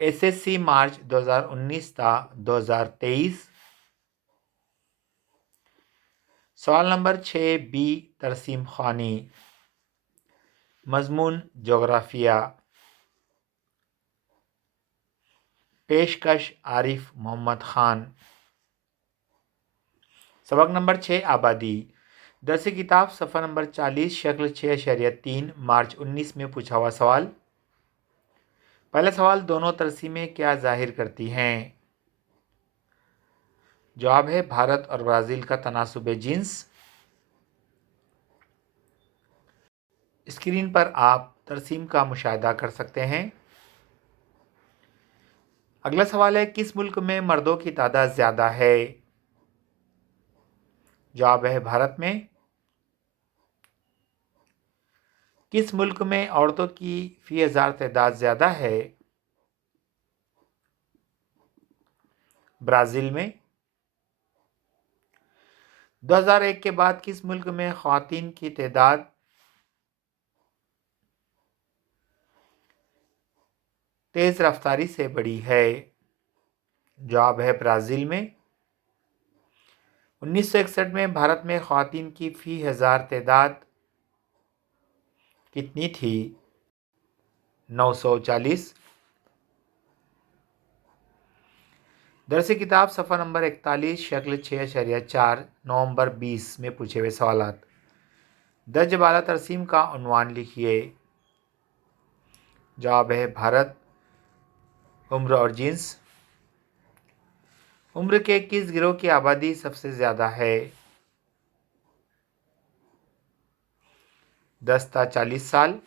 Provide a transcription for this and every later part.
SSC मार्च 2019 था 2023। सवाल number 6 B Tarsem खानी। मजमून जोग्राफिया। पेशकश आरिफ मोहम्मद खान। सबक नंबर 6 आबादी। दरसी किताब सफ़ा नंबर 40 शक्ल 6.3 मार्च 19 में पूछा हुआ सवाल। पहला सवाल, दोनों तरसीमें क्या जाहिर करती हैं? जवाब है भारत और ब्राज़ील का तनासुब जिन्स। स्क्रीन पर आप तरसीम का मुशाहिदा कर सकते हैं। अगला सवाल है, किस मुल्क में मर्दों की तादाद ज़्यादा है? जवाब है भारत में। किस मुल्क में औरतों की फी हज़ार तादाद ज़्यादा है? ब्राज़ील में। 2001 के बाद किस मुल्क में ख़वातीन की तादाद तेज़ रफ्तारी से बढ़ी है? जवाब है ब्राज़ील में। 1961 में भारत में ख़वातीन की फ़ी हज़ार तादाद कितनी थी? 940। दरसी किताब सफ़ा नंबर 41 शक्ल 6.4 नवंबर 20 में पूछे हुए सवालात। दर्ज बाला तरसीम का उन्वान लिखिए। जवाब है भारत, उम्र और जिन्स। उम्र के किस गिरोह की आबादी सबसे ज़्यादा है? 10 था 40 साल।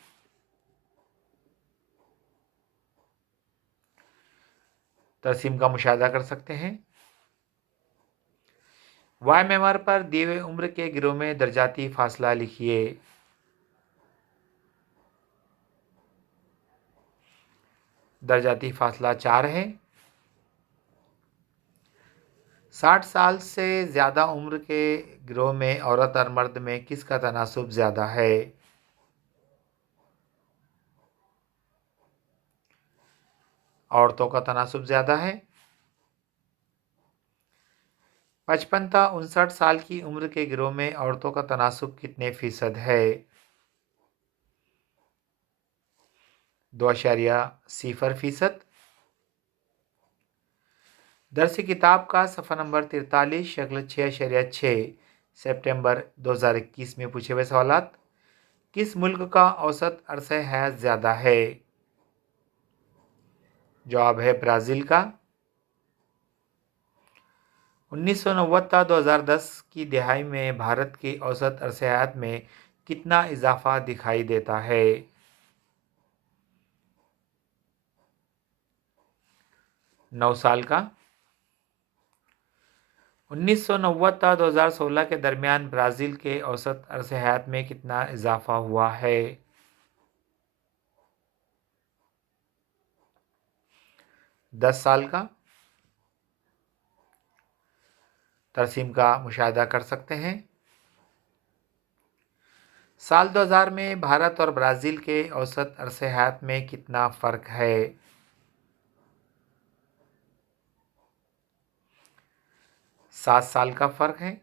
तरसीम का मुशाहिदा कर सकते हैं। वायमेमर पर दिए हुए उम्र के गिरोह में दर्जाती फासला लिखिए। दर्जाती फासला 4 है। 60 साल से ज़्यादा उम्र के गिरोह में औरत और मर्द में किसका तनासुब ज़्यादा है? औरतों का तनासुब ज़्यादा है। 55 था 59 साल की उम्र के गिरोह में औरतों का तनासुब कितने फ़ीसद है? 2.0% दरसी किताब का सफ़ा नंबर 43 शक्ल 6.6 सितंबर 2021 में पूछे हुए सवालात। किस मुल्क का औसत अरसा हयात ज़्यादा है? जवाब है ब्राज़ील का। 1990 था 2010 की दिहाई में भारत की औसत अरसा हयात में कितना इजाफा दिखाई देता है? 9 साल का। 1990 था 2016 के दरमियान ब्राज़ील के औसत अरसा हयात में कितना इजाफा हुआ है? 10 साल का। तरसीम का मुशाहिदा कर सकते हैं। साल 2000 में भारत और ब्राज़ील के औसत अरसा हयात में कितना फ़र्क है? 7 साल का फ़र्क है।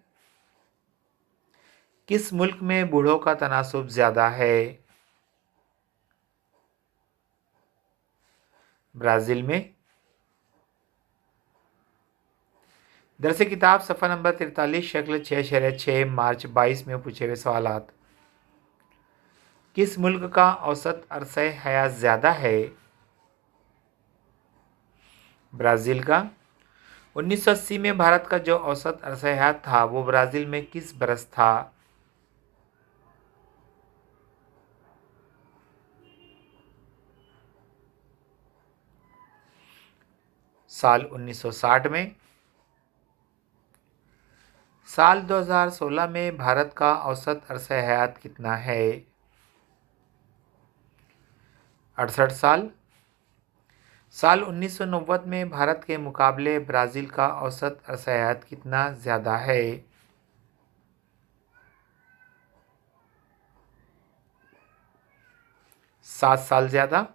किस मुल्क में बूढ़ों का तनासुब ज़्यादा है? ब्राज़ील में। दरस किताब सफ़ा नंबर 43 शक्ल 6.6 मार्च 22 में पूछे हुए सवालात। किस मुल्क का औसत अरसा हयात ज़्यादा है? ब्राज़ील का। 1980 में भारत का जो औसत अरसा हयात था वो ब्राज़ील में किस बरस था? साल 1960 में। साल 2016 में भारत का औसत अरसा हयात कितना है? 68 साल। साल 1990 में भारत के मुकाबले ब्राज़ील का औसत अरसा हयात कितना ज़्यादा है? 7 साल ज़्यादा।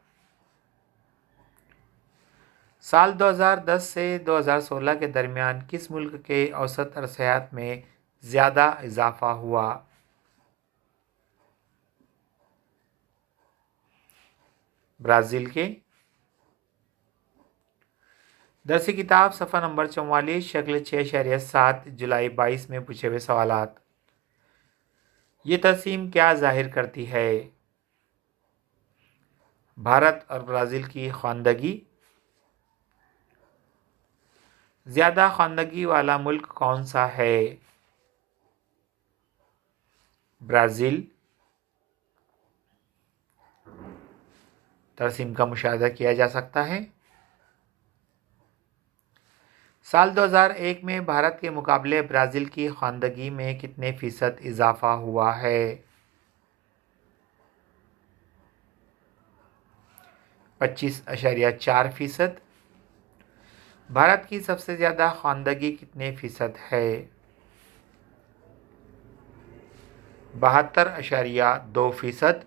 साल 2010 से 2016 के दरमियान किस मुल्क के औसत अरसयात में ज़्यादा इजाफा हुआ? ब्राज़ील के। दरसी किताब सफ़ा नंबर 44 शक्ल 6.7 जुलाई 22 में पूछे हुए सवालात। ये तस्सीम क्या जाहिर करती है? भारत और ब्राज़ील की ख़वानदगी। ज़्यादा ख़वानदगी वाला मुल्क कौन सा है? ब्राज़ील। तरसीम का मुशाहिदा किया जा सकता है। साल 2001 में भारत के मुकाबले ब्राज़ील की ख़वानदगी में कितने फ़ीसद इजाफ़ा हुआ है? 25.4%। भारत की सबसे ज़्यादा ख़वानदगी कितने फ़ीसद है? 72.2%।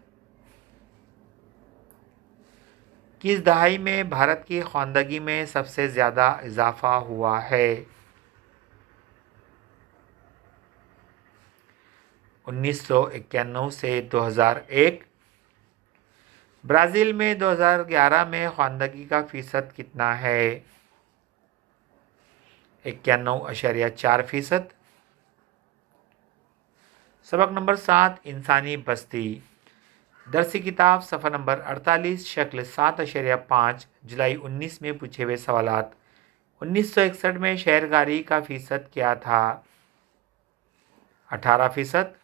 किस दहाई में भारत की ख़वानदगी में सबसे ज़्यादा इजाफ़ा हुआ है? 1991 से 2001। ब्राज़ील में 2011 में ख़वानदगी का फ़ीसद कितना है? 91.4%। सबक नंबर 7 इंसानी बस्ती। दरसी किताब सफ़ा नंबर 48 शक्ल 7.5 जुलाई 19 में पूछे हुए सवालात। 1961 में शहरगारी का फ़ीसद क्या था? 18%।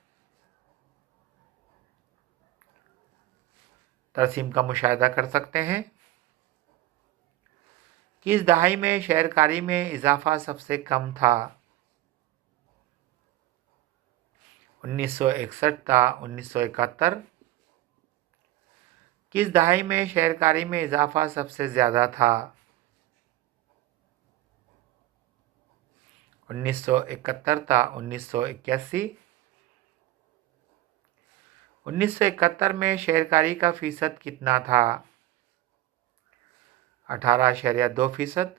तरसीम का मुशाहिदा कर सकते हैं। किस दहाई में शहरकारी में इजाफा सबसे कम था? 1961 था 1971। किस दहाई में शहरकारी में इजाफा सबसे ज़्यादा था? 1971 था 1981। 1971 में शहरकारी का फ़ीसद कितना था? 18.2%।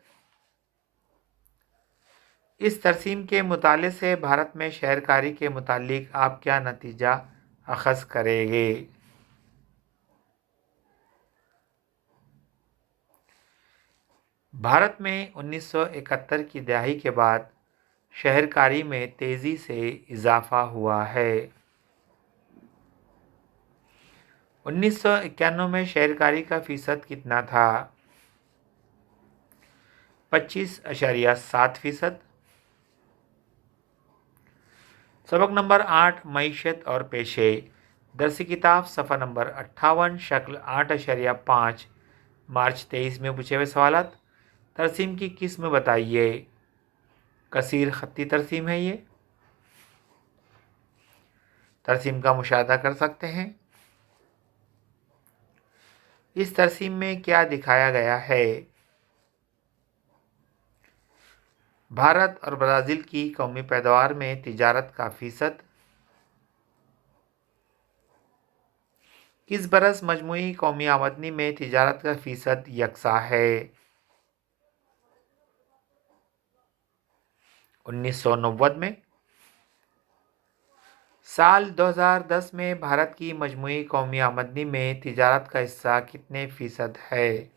इस तरसीम के मुताले से भारत में शहरकारी के मुतालिक आप क्या नतीजा अख़ज़ करेंगे? भारत में 1971 की दहाई के बाद शहरकारी में तेज़ी से इजाफ़ा हुआ है। 1991 में शहरकारी का फ़ीसद कितना था? 25.7%। सबक नंबर 8 मईशत और पेशे। दरसी किताब सफ़ा नंबर 58 शक्ल 8.5 मार्च 23 में पूछे हुए सवालात। तरसीम की किस्म बताइए। कसीर ख़त्ती तरसीम है ये। तरसीम का मुशाहिदा कर सकते हैं। इस तरसीम में क्या दिखाया गया है? भारत और ब्राज़ील की कौमी पैदावार में तिजारत का फ़ीसद। किस बरस मजमूई कौमी आमदनी में तिजारत का फ़ीसद यकसा है? 1990 में। साल 2010 में भारत की मजमूई कौमी आमदनी में तिजारत का हिस्सा कितने फ़ीसद है?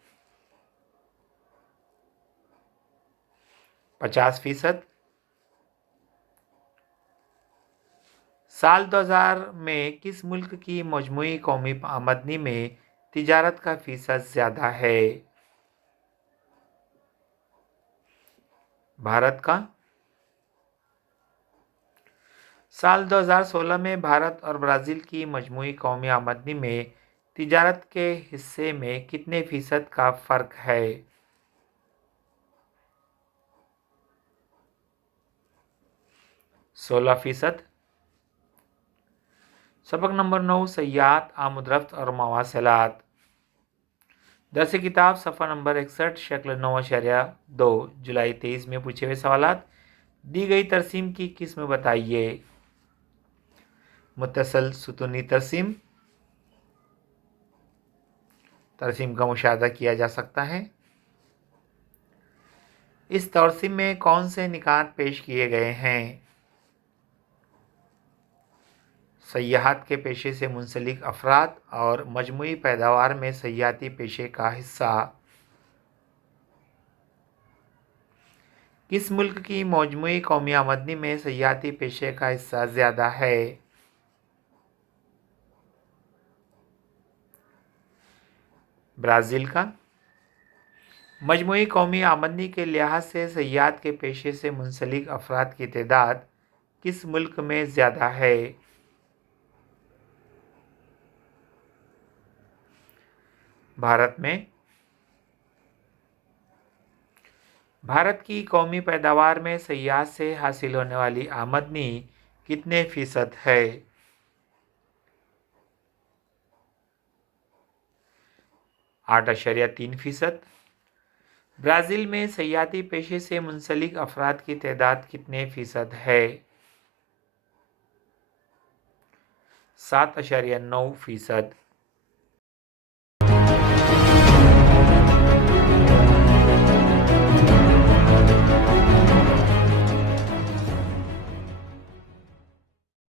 50%। साल 2000 में किस मुल्क की मजमूई कौमी आमदनी में तिजारत का फ़ीसद ज़्यादा है? भारत का। साल 2016 में भारत और ब्राज़ील की मजमूई कौमी आमदनी में तिजारत के हिस्से में कितने फ़ीसद का फ़र्क है? 16%। सबक नंबर 9 सयाहत आमदरफ्त और मवासलात। दरस किताब सफ़ा नंबर 61 शक्ल 9.2 जुलाई 23 में पूछे हुए सवालात। दी गई तरसीम की किस्म बताइए। मुत्तसल सुतूनी तरसीम। तरसीम का मुशाहिदा किया जा सकता है। इस तौसीम में कौन से निकात पेश किए गए हैं? सयाहत के पेशे से मुंसलिक अफराद और मजमूई पैदावार में सयाहती पेशे का हिस्सा। किस मुल्क की मजमूई कौमी आमदनी में सयाहती पेशे का हिस्सा ज़्यादा है? ब्राज़ील का। मजमूई कौमी आमदनी के लिहाज से सयाहत के पेशे से मुंसलिक अफराद की तादाद किस मुल्क में ज़्यादा है? भारत में। भारत की कौमी पैदावार में सयाहत से हासिल होने वाली आमदनी कितने फ़ीसद है? 8.3%। ब्राज़ील में सयाहती पेशे से मुंसलिक अफराद की तादाद कितने फ़ीसद है? 7.9%।